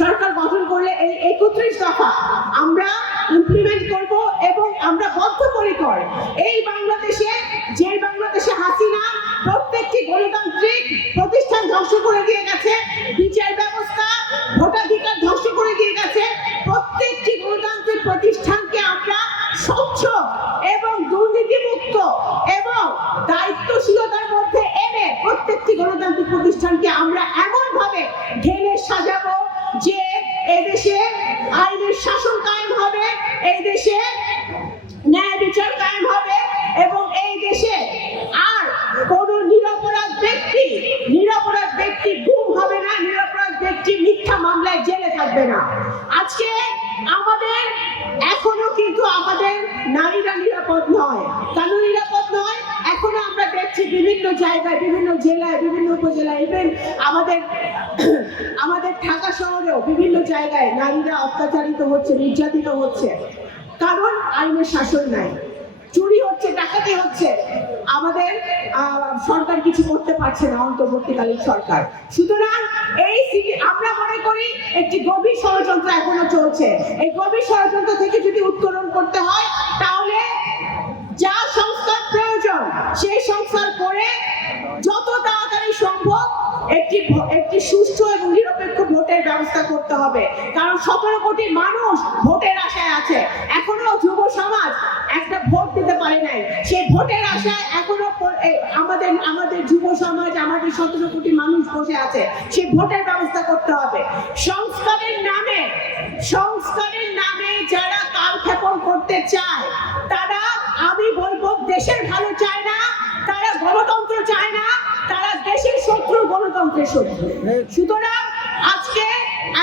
সরকার গঠন করলে এই 31 দফা আমরা ইমপ্লিমেন্ট করব এবং আমরা বদ্ধপরিকর এই বাংলাদেশে, যে বাংলাদেশে হাসিনা প্রত্যেকটি গণতান্ত্রিক প্রতিষ্ঠান ধ্বংস করে দিয়ে গেছে, বিচার ব্যবস্থা, ভোটাধিকার ধ্বংস করে দিয়ে গেছে, প্রত্যেকটি গণতান্ত্রিক প্রতিষ্ঠানকে আমরা স্বচ্ছ এবং দুর্নীতিমুক্ত এবং দায়িত্বশীলতার মধ্যে এনে প্রত্যেকটি গণতান্ত্রিক প্রতিষ্ঠানকে আমরা এমন ভাবে ঢেলে সাজাবো যে এদেশে আইনের শাসন কায়েম হবে, এই দেশে ন্যায় বিচার কায়েম হবে এবং এই দেশে আর কোন নিরপরাধ ব্যক্তি গুম হবে না, নিরপরাধ ব্যক্তি মিথ্যা মামলায় জেলে থাকবে না। আজকে আমাদের এখনো কিন্তু আমাদের নারীরা নিরাপদ নয়। কেন নিরাপদ নয়? এখনো আমরা দেখছি বিভিন্ন জায়গায়, বিভিন্ন জেলায়, বিভিন্ন উপজেলায়, ইভেন আমাদের ঢাকা শহরেও বিভিন্ন জায়গায় নারীরা অত্যাচারিত হচ্ছে, নির্যাতিত হচ্ছে, কারণ আইনের শাসন নাই। চুরি হচ্ছে, ডাকাতি হচ্ছে, আমাদের সরকার কিছু করতে পারছে না, অন্তর্বর্তীকালীন সরকার। সুতরাং আমরা মনে করি একটি গভীর ষড়যন্ত্র এখনো চলছে। এই গভীর ষড়যন্ত্র থেকে যদি উত্তরণ করতে হয় তাহলে যা সংস্কার প্রয়োজন সেই সংস্কার করে যত তাড়াতাড়ি সম্ভব একটি সুষ্ঠু এবং নিরপেক্ষ ভোটের ব্যবস্থা করতে হবে। কারণ 17 কোটি মানুষ ভোটের আশায় আছে, এখনো যুব সমাজ একটা ভোট দিতে পারে নাই। সেই ভোটের আশায় এখনো আমাদের যুব সমাজ, আমাদের 17 কোটি মানুষ বসে আছে। সেই ভোটের ব্যবস্থা করতে হবে। সংস্কারের নামে যারা কালক্ষেপণ করতে চায় তারা, আমি বলবো, দেশের ভালো চায় না, তারা গণতন্ত্র চায় না, তারা দেশের শত্রু, গণতন্ত্রের শত্রু। সুতরাং আজকে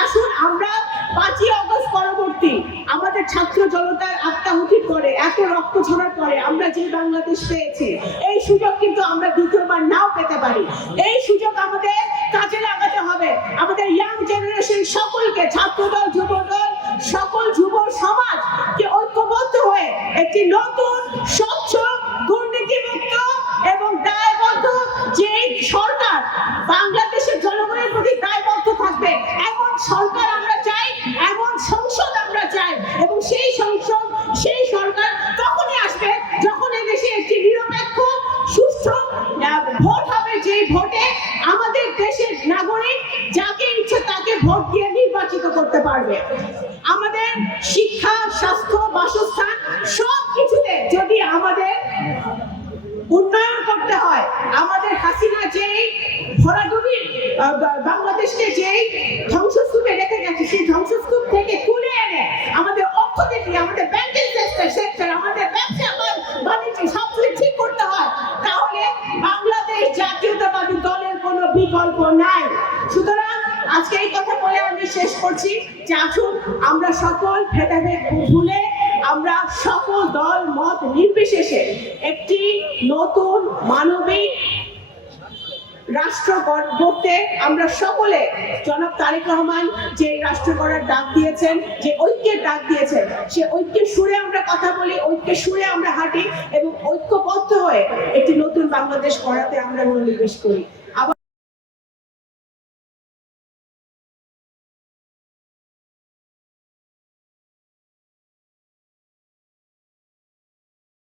আসুন আমরা 5ই আগস্ট পরবর্তী আমাদের ছাত্র জনতার আত্মাহুতির পরে, এত রক্ত ঝরার পরে আমরা যে বাংলাদেশ পেয়েছি, এই সুযোগ কিন্তু আমরা দ্বিতীয়বার নাও পেতে পারি। এই সুযোগ আমাদের কাজে লাগাতে হবে। আমাদের ইয়াং জেনারেশন সকলকে, ছাত্রদল, যুবদল, সকল যুব সমাজকে ঐক্যবদ্ধ হয়ে একটি নতুন, স্বচ্ছ, দুর্নীতিমুক্ত এবং দায়বদ্ধ যে সরকার বাংলাদেশের জনগণের প্রতি দায়বদ্ধ থাকবে, এমন সরকার আমরা চাই, এমন সংসদ আমরা চাই। এবং সেই সরকার তখনই আসবে যখন এদেশে একটি নিরপেক্ষ, সুষ্ঠু ভোট হবে, যে ভোটে আমাদের দেশের নাগরিক যাকে ইচ্ছে তাকে ভোট দিয়ে নির্বাচিত করতে পারবে। আমাদের শিক্ষা, স্বাস্থ্য, বাসস্থান সব কিছুতে যদি আমাদের উন্নয়ন করতে হয়, আমাদের হাসিনা যেই ভরাডুবি বাংলাদেশকে যেই ধ্বংসস্তূপে রেখে গেছে, সেই ধ্বংসস্তূপ থেকে তুলে এনে আমাদের অর্থনীতি, আমাদের ব্যাংকিং সেক্টর, আমাদের ব্যবসা বাণিজ্য সবকিছু ঠিক করতে হয়, তাহলে বাংলাদেশ জাতীয়তাবাদী দলের কোনো বিকল্প নাই। সুতরাং আজকে এই কথা বলে আমি শেষ করছি যে আসুন আমরা সকল ভেদাভেদ ভুলে আমরা সকল দল মত নির্বিশেষে একটি নতুন মানবিক রাষ্ট্র গড়তে আমরা সকলে, জনাব তারেক রহমান যে রাষ্ট্র গড়ার ডাক দিয়েছেন, যে ঐক্যের ডাক দিয়েছেন, সে ঐক্যের সুরে আমরা কথা বলি, ঐক্যের সুরে আমরা হাঁটি এবং ঐক্যবদ্ধ হয়ে একটি নতুন বাংলাদেশ গড়াতে আমরা মনোনিবেশ করি।